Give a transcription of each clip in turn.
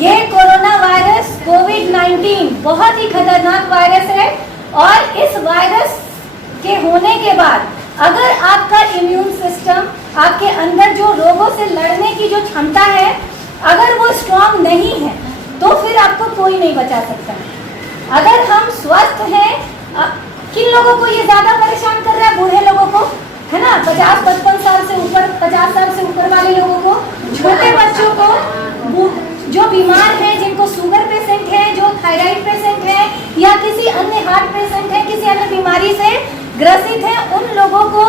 ये corona virus कोविड-19 बहुत ही खतरनाक वायरस है और इस वायरस के होने के बाद अगर आपका इम्यून सिस्टम, आपके अंदर जो रोगों से लड़ने की जो क्षमता है, अगर वो स्ट्रांग नहीं है तो फिर आपको कोई नहीं बचा सकता। अगर हम स्वस्थ हैं, किन लोगों को ये ज्यादा परेशान कर रहा है? बूढ़े लोगों को, है ना, 50-55 साल से ऊपर, 50 साल से ऊपर वाले लोगों को, छोटे बच्चों को, जो बीमार हैं, जिनको शुगर पेशेंट है, जो थायराइड पेशेंट है या किसी अन्य हार्ट पेशेंट है, किसी अन्य बीमारी से ग्रसित है, उन लोगों को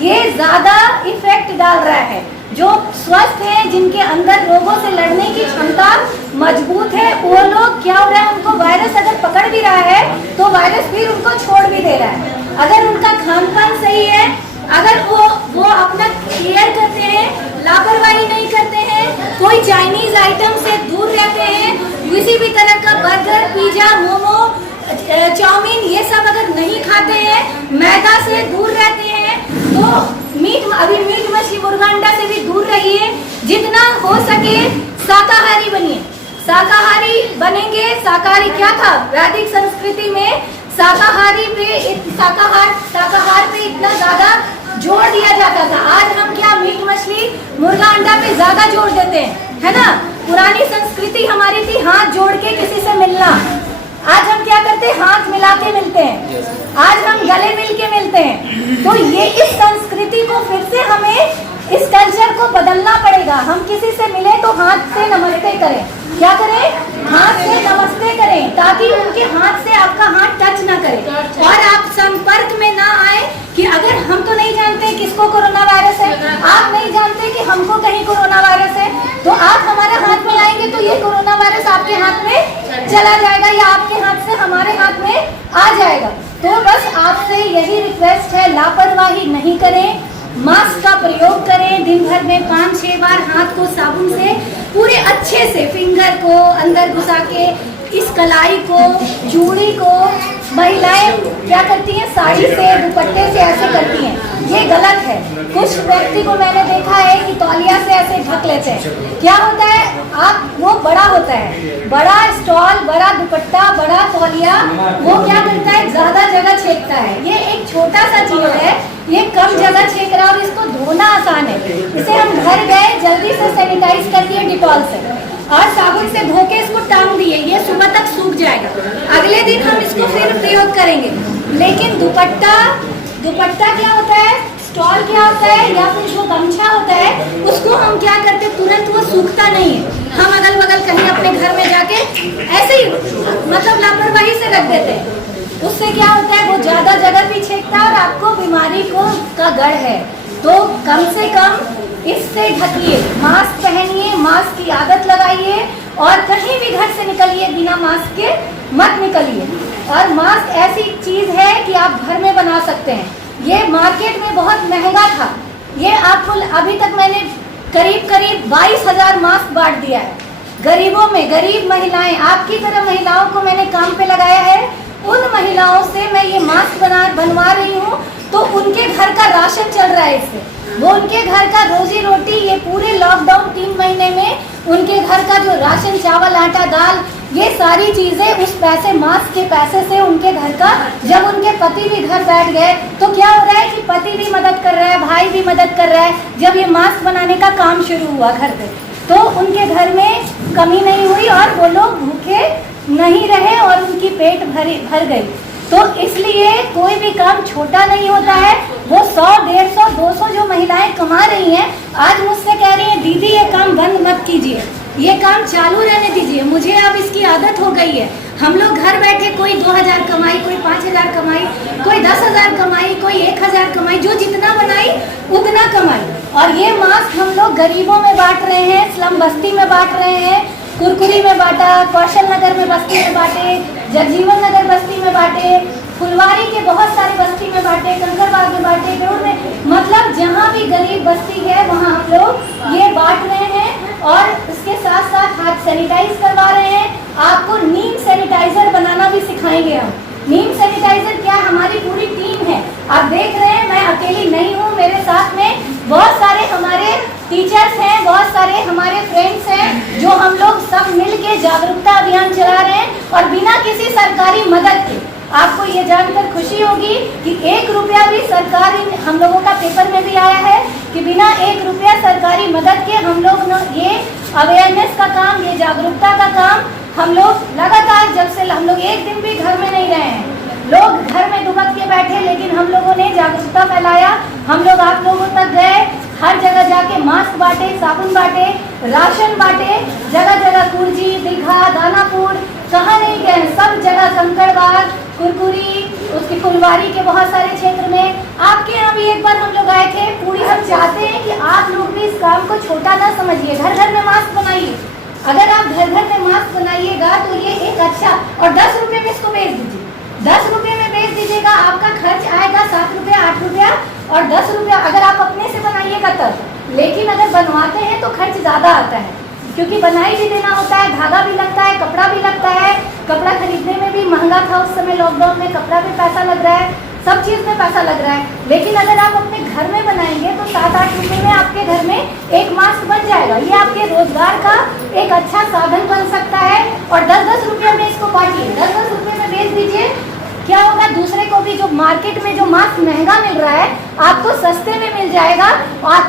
ये ज्यादा इफेक्ट डाल रहा है। जो स्वस्थ हैं, जिनके अंदर रोगों से लड़ने की क्षमता मजबूत है, वो लोग क्या हो रहा है, उनको वायरस अगर पकड़ भी रहा है तो वायरस फिर उनको छोड़ भी दे रहा है। अगर उनका खान पान सही है, अगर वो अपना केयर करते हैं, लापरवाही नहीं करते हैं, कोई चाइनीज आइटम से दूर रहते हैं, किसी भी तरह का बर्गर, पिज्जा, मोमो, चाउमीन, ये सब अगर नहीं खाते हैं, मैदा से दूर रहते हैं, तो मीट मछली मुर्गा अंडा से भी दूर रहिए। जितना हो सके शाकाहारी बनिए। शाकाहारी बनेंगे। शाकाहारी क्या था? वैदिक संस्कृति में शाकाहार पे इतना ज्यादा जोर दिया जाता था। आज हम क्या मीट मछली मुर्गा अंडा पे ज्यादा जोर देते हैं, है ना। पुरानी संस्कृति हमारी थी हाथ जोड़ के किसी से मिलना। आज हम क्या करते हैं? हाथ मिला के मिलते हैं। आज हम गले मिल के मिलते हैं। तो ये इस संस्कृति को फिर से हमें, इस कल्चर को बदलना पड़ेगा। हम किसी से मिले तो हाथ से नमस्ते करें। क्या करें? हाथ से नमस्ते करें, ताकि उनके हाथ से आपका हाथ टच ना करे और आप संपर्क में ना आए। कि अगर हम तो नहीं जानते किसको कोरोना वायरस है, आप नहीं जानते कि हमको कहीं कोरोना वायरस है, तो आप हमारा हाथ मिलाएंगे तो ये कोरोना वायरस आपके हाथ में चला जाएगा या आपके हाथ से हमारे हाथ में आ जाएगा। तो बस आपसे यही रिक्वेस्ट है, लापरवाही नहीं करें, मास्क का प्रयोग करें। दिन भर में 5-6 बार हाथ को साबुन से पूरे अच्छे से, फिंगर को अंदर घुसा के, इस कलाई को, चूड़ी को, महिलाएं क्या करती हैं? साड़ी से, दुपट्टे से ऐसे करती हैं। ये गलत है। कुछ व्यक्ति को मैंने देखा है कि तौलिया से ऐसे ढक लेते हैं। क्या होता है? वो बड़ा होता है, बड़ा स्टॉल, बड़ा दुपट्टा, बड़ा तौलिया, वो क्या करता है? ज्यादा जगह छेकता है। ये एक छोटा सा चीज है, ये कम जगह छेक रहा है और इसको धोना आसान है। इसे हम घर गए, जल्दी से सैनिटाइज कर दिए डिटॉल से और साबुन से धो के इसको टांग दिए, ये सुबह तक सूख जाएगा। अगले दिन हम इसको फिर प्रयोग करेंगे। लेकिन दुपट्टा क्या होता है? स्टॉल क्या होता है? या फिर जो गमछा होता है, उसको हम क्या करते हैं? तुरंत वो सूखता नहीं है। हम अगल बगल कहीं अपने घर में जाके ऐसे ही मतलब लापरवाही से रख देते हैं। उससे क्या होता है? वो ज्यादा जगह भी छेकता है और आपको बीमारी का गढ़ है। तो कम से कम इससे ढकिए, मास्क पहनिए, मास्क की आदत लगाइए और कहीं भी घर से निकलिए बिना मास्क के मत निकलिए। और मास्क ऐसी चीज है कि आप घर में बना सकते हैं। ये मार्केट में बहुत महंगा था। ये आपको अभी तक मैंने करीब 22,000 मास्क बांट दिया है गरीबों में। गरीब महिलाएं, आपकी तरह महिलाओं को मैंने काम पे लगाया है। उन महिलाओं से मैं ये मास्क बनवा रही हूँ, तो उनके घर का राशन चल रहा है इससे। वो उनके घर का रोजी रोटी, ये पूरे लॉकडाउन 3 महीने में उनके घर का जो राशन, चावल, आटा, दाल, ये सारी चीजें उस पैसे, मास्क के पैसे से उनके घर का। जब उनके पति भी घर बैठ गए तो क्या हो रहा है कि पति भी मदद कर रहा है, भाई भी मदद कर रहा है। जब ये मास्क बनाने का काम शुरू हुआ घर पे, तो उनके घर में कमी नहीं हुई और वो लोग भूखे नहीं रहे और उनकी पेट भर गई। तो इसलिए कोई भी काम छोटा नहीं होता है। वो 100, 150, 200 जो महिलाएं कमा रही हैं, आज मुझसे कह रही हैं, दीदी ये काम बंद मत कीजिए, ये काम चालू रहने दीजिए, मुझे अब इसकी आदत हो गई है। हम लोग घर बैठे कोई 2,000 कमाई, कोई 5,000 कमाई, कोई 10,000 कमाई, कोई 1,000 कमाई, जो जितना बनाई उतना कमाई। और ये मास्क हम लोग गरीबों में बांट रहे हैं, स्लम बस्ती में बांट रहे हैं, कुरकुरी में बांटा, कौशल नगर में बस्ती में बांटे, जगजीवन नगर बस्ती में बांटे, फुलवारी के बहुत सारे बस्ती में बांटे, कंकड़बाग में बांटे, बेउर में, मतलब जहाँ भी गरीब बस्ती है वहाँ हम लोग ये बांट रहे हैं। और इसके साथ साथ हाथ सैनिटाइज करवा रहे हैं। आपको नीम सैनिटाइजर बनाना भी सिखाएंगे हम। नीम सैनिटाइजर क्या, हमारी पूरी टीम है। आप देख रहे हैं, मैं अकेली नहीं हूँ, मेरे साथ में बहुत सारे हमारे टीचर्स हैं, बहुत सारे हमारे फ्रेंड्स हैं, जो हम लोग सब मिल के ये जागरूकता अभियान चला रहे हैं और बिना किसी सरकारी मदद के। आपको ये जानकर खुशी होगी कि 1 रुपया भी सरकारी, हम लोगों का पेपर में भी आया है कि बिना 1 रुपया सरकारी मदद के हम लोग ये अवेयरनेस का काम, ये जागरूकता का काम हम लोग लगातार, जब से हम लोग एक दिन भी घर में नहीं रहे हैं, लोग घर में दुबक के बैठे, लेकिन हम लोगों ने जागरूकता फैलाया। हम लोग आप लोगों तक गए, हर जगह जाके मास्क बांटे, साबुन बांटे, राशन बांटे, जगह जगह कुर्जी, दीघा, दानापुर, कहाँ नहीं गए, सब जगह कंकड़बाग, कुरकुरी, उसकी फुलवारी के बहुत सारे क्षेत्र में। आपके यहाँ भी एक बार हम लोग आए थे पूरी। हम चाहते हैं कि आप लोग भी इस काम को छोटा ना समझिए, घर घर में मास्क बनाइए। अगर आप घर घर में मास्क बनाइएगा तो ये एक अच्छा, और 10 रुपये में इसको बेच दीजिए, 10 रुपये में बेच दीजिएगा, आपका खर्च आएगा 7 रुपया, 8 रुपया और 10 रुपया अगर आप अपने से बनाइएगा तब। लेकिन अगर बनवाते हैं तो खर्च ज़्यादा आता है, क्योंकि बनाई भी देना होता है, धागा भी लगता है, कपड़ा भी लगता है। कपड़ा खरीदने में भी महंगा था उस समय, लॉकडाउन में कपड़ा भी पैसा लग रहा है, सब चीज़ में पैसा लग रहा है। लेकिन अगर आप अपने घर में बनाएंगे तो 7-8 रुपये में आपके घर में एक मास्क बन जाएगा। ये आपके रोजगार का एक अच्छा साधन बन सकता है। और 10-10 रुपये में इसको बांटिए, 10-10 रुपये में बेच दीजिए। क्या होगा, दूसरे को भी, जो मार्केट में जो मास्क महंगा मिल रहा है, आपको सस्ते में मिल जाएगा और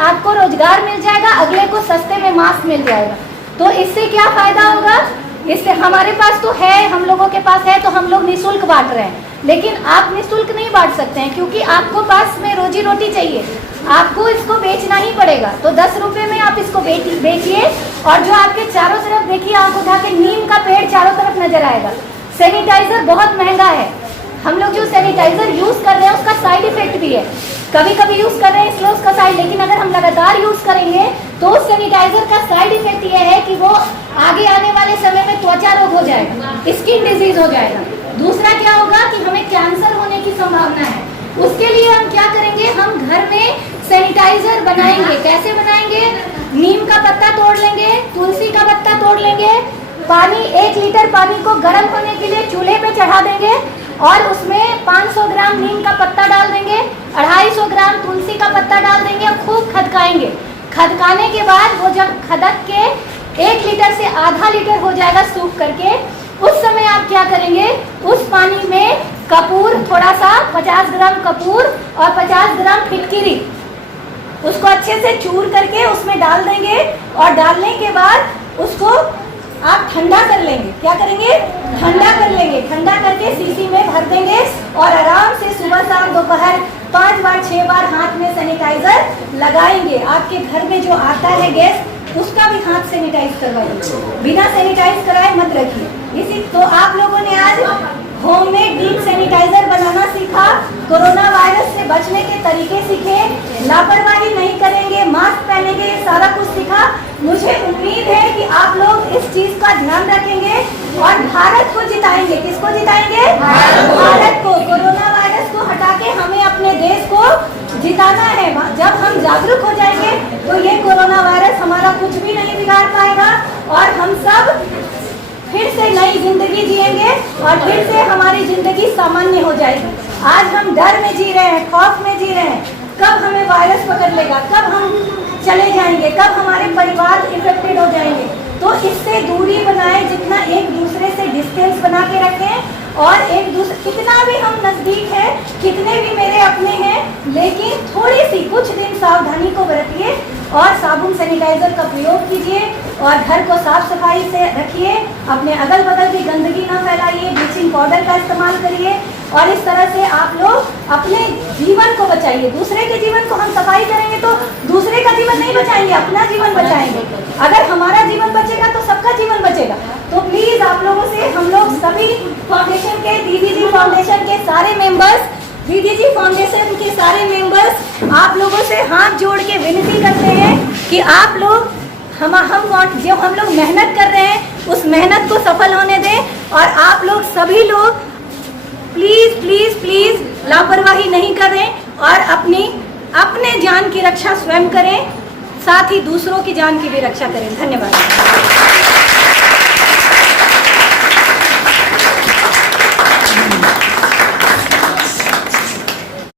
आपको रोजगार मिल जाएगा, अगले को सस्ते में मास्क मिल जाएगा। तो इससे क्या फायदा होगा, इससे हमारे पास तो है, हम लोगों के पास है, तो हम लोग निःशुल्क बांट रहे हैं। लेकिन आप निःशुल्क नहीं बांट सकते हैं, क्योंकि आपको पास में रोजी रोटी चाहिए, आपको इसको बेचना ही पड़ेगा। तो 10 रुपये में आप इसको बेचिए। और जो आपके चारों तरफ देखिए, आंख उठा के नीम का पेड़ चारों तरफ नजर आएगा। सैनिटाइजर बहुत महंगा है, हम लोग जो सैनिटाइजर यूज कर रहे हैं उसका साइड इफेक्ट भी है, कभी कभी यूज कर रहे हैं इसलिए उसका साइड, लेकिन अगर हम लगातार यूज करेंगे तो उस सैनिटाइजर का साइड इफेक्ट ये है कि वो आगे आने वाले समय में त्वचा रोग हो जाएगा, स्किन डिजीज हो जाएगा। दूसरा क्या होगा कि हमें कैंसर होने की संभावना है। उसके लिए हम क्या करेंगे, हम घर में सैनिटाइजर बनाएंगे। कैसे बनाएंगे, नीम का पत्ता तोड़ लेंगे, तुलसी का पत्ता तोड़ लेंगे, पानी 1 लीटर पानी को गर्म होने के लिए चूल्हे पे चढ़ा देंगे और उसमें 500 ग्राम नीम का पत्ता डाल देंगे, 250 ग्राम तुलसी का पत्ता डाल देंगे और खूब खदकाएंगे। खदकाने के बाद वो जब खदक के 1 लीटर से आधा लीटर हो जाएगा सूख करके, उस समय आप क्या करेंगे, उस पानी में कपूर, थोड़ा सा 50 ग्राम कपूर और 50 ग्राम फिटकिरी, उसको अच्छे से चूर करके उसमें डाल देंगे। और डालने के बाद उसको आप ठंडा कर लेंगे। क्या करेंगे, ठंडा कर लेंगे। ठंडा करके शीशी में भर देंगे और आराम से सुबह शाम दोपहर 5 बार 6 बार हाथ में सैनिटाइजर लगाएंगे। आपके घर में जो आता है गेस्ट, उसका भी हाथ सैनिटाइज करवाइए, बिना सैनिटाइज कराए मत रखिए। इसी तो आप लोगों ने आज होममेड डीप सैनिटाइजर बनाना सीखा, कोरोना वायरस से बचने के तरीके सीखे, लापरवाही नहीं करेंगे, मास्क पहनेंगे, ये सारा कुछ सीखा। मुझे उम्मीद है कि आप लोग इस चीज का ध्यान रखेंगे और भारत को जिताएंगे। किसको जिताएंगे, भारत को। कोरोना वायरस को हटा के हमें अपने देश को जिताना है। जब हम जागरूक हो जाएंगे तो ये कोरोना वायरस हमारा कुछ भी नहीं बिगाड़ पाएगा और हम सब फिर से नई जिंदगी जिएंगे और फिर से हमारी जिंदगी सामान्य हो जाएगी। आज हम डर में जी रहे हैं, खौफ में जी रहे हैं, कब हमें वायरस पकड़ लेगा, कब हम चले जाएंगे, कब हमारे परिवार इफेक्टेड हो जाएंगे। तो इससे दूरी बनाए, जितना एक दूसरे से डिस्टेंस बना के रखें। और एक दूसरे, कितना भी हम नजदीक हैं, कितने भी मेरे अपने हैं, लेकिन थोड़ी सी कुछ दिन सावधानी को बरतिए और साबुन सैनिटाइजर का प्रयोग कीजिए और घर को साफ सफाई से रखिए। अपने अगल बगल भी गंदगी ना फैलाइए, ब्लीचिंग पाउडर का इस्तेमाल करिए और इस तरह से आप लोग अपने जीवन को बचाइए। दूसरे के जीवन को हम सफाई करेंगे तो दूसरे का जीवन नहीं बचाएंगे, अपना जीवन बचाएंगे। अगर हमारा जीवन बचेगा तो सबका जीवन बचेगा। तो प्लीज आप लोगों से, हम लोग सभी फाउंडेशन के, दीदी जी फाउंडेशन के सारे मेंबर्स, दीदी जी फाउंडेशन के सारे मेंबर्स, आप लोगों से हाथ जोड़ के विनती करते हैं कि आप लोग जो हम लोग मेहनत कर रहे हैं उस मेहनत को सफल होने दें। और आप लोग सभी लोग प्लीज प्लीज प्लीज लापरवाही नहीं करें और अपने जान की रक्षा स्वयं करें, साथ ही दूसरों की जान की भी रक्षा करें। धन्यवाद।